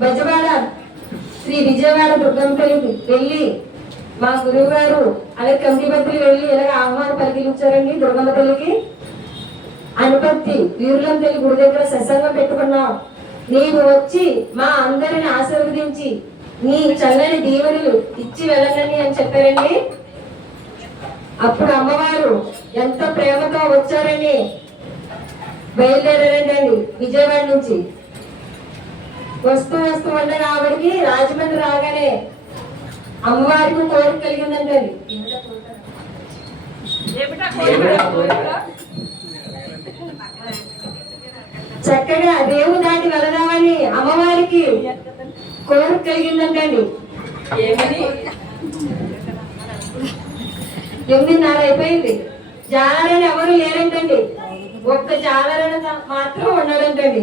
బెజవాడ శ్రీ విజయవాడ దుర్గంపల్లికి వెళ్ళి మా గురువు గారు అలాగే కమిటీ బద్దలు వెళ్ళి ఇలాగ ఆహ్వానం పలికించారండి. దుర్గమ్మ తల్లికి అనుపత్తి వీరులం తల్లి గుడి దగ్గర సత్సంగం పెట్టుకున్నాం. నీవు వచ్చి మా అందరిని ఆశీర్వదించి నీ చల్లని దీవెనలు ఇచ్చి వెళ్ళండి అని చెప్పారండి. అప్పుడు అమ్మవారు ఎంత ప్రేమతో వచ్చారని బయలుదేరారండి విజయవాడ నుంచి. వస్తూ ఉండగా ఆవిడికి రాజమండ్రి రాగానే అమ్మవారికి కోరిక కలిగిందండి. చక్కగా రేవు దాటి వెళదామని అమ్మవారికి కోరిక కలిగిందంటండి. 8:30 అయిపోయింది. జాలరని ఎవరు లేరంటండి. ఒక్క జాలరణ మాత్రం ఉన్నాడంటండి.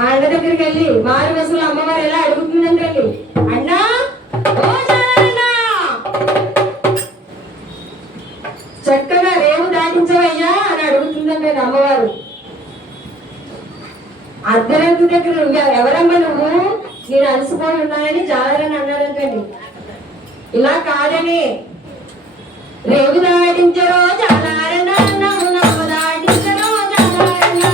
ఆ అన్న దగ్గరికి వెళ్ళి మారు బస్సులు అమ్మవారు ఎలా అడుగుతుందంటండి, అన్నా చక్కగా రేవు దాటించవయ్యా అని అడుగుతుందండి అమ్మవారు. అర్ధరాత్రి దగ్గర ఎవరమ్మా నువ్వు, నేను అలసిపోయి ఉన్నానని జాలరని అన్నాడంటండి. ఇలా కాదని రేవు దాటించరో జాలారన్నా దాటించరో జాలారన్నా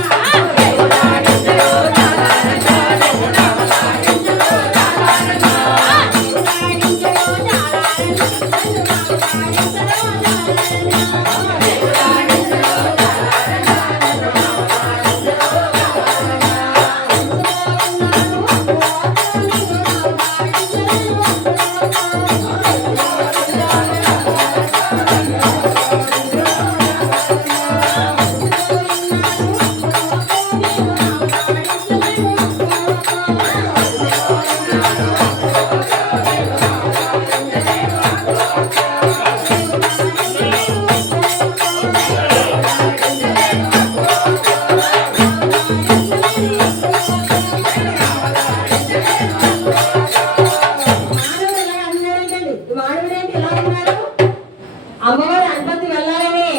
అమ్మవారు అనుమతి వెళ్ళాలని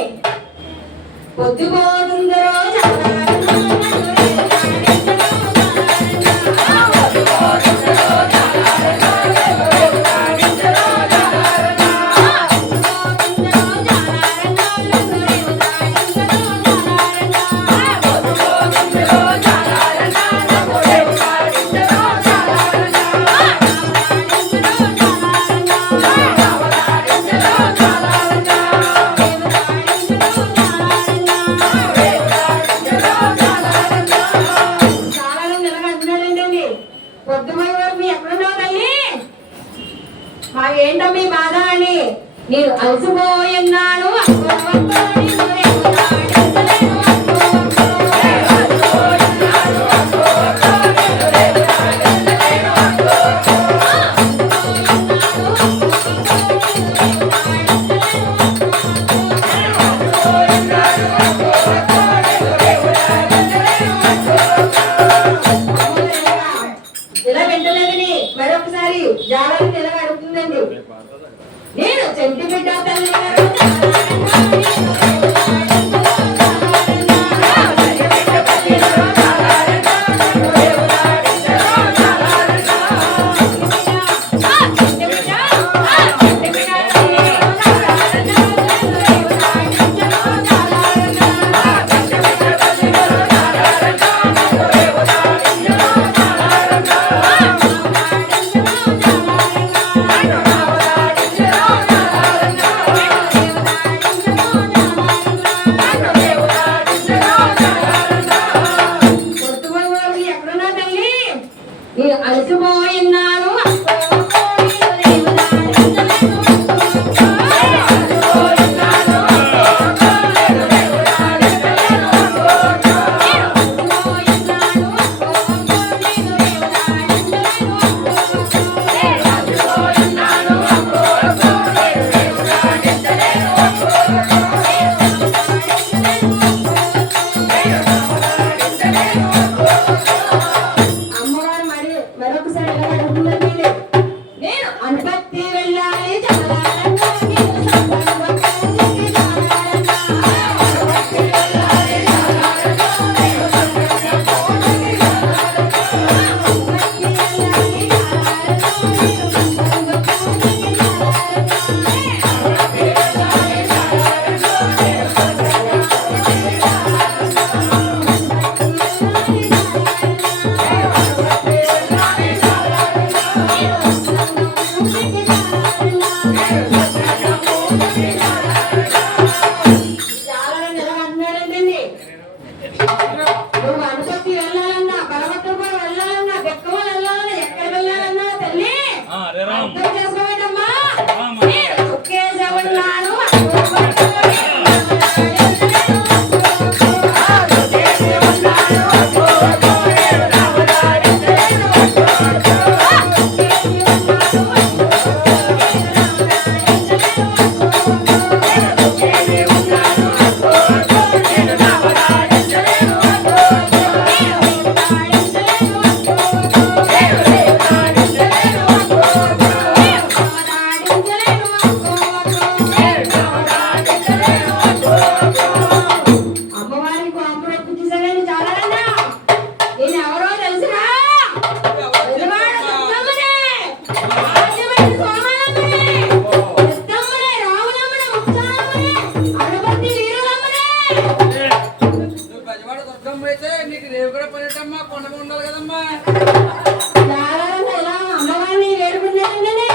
పొద్దుపోతుందో ఏంటమ్మీ బాధ అని నేను అలసిపోయిన్నాను. ఇలా వింటలేదని మరొకసారి జాలని ఇలా అడుగుతుందండి. నేను చెంటి బిడ్డ తల్లి అలసిపోయిన్నాను. మరొకసారి ఎలా అడుగుతుందండి. ఏంటమ్మా కొండ ఉండాలి కదమ్మా. అమ్మవారిని వేడుకున్నానండి.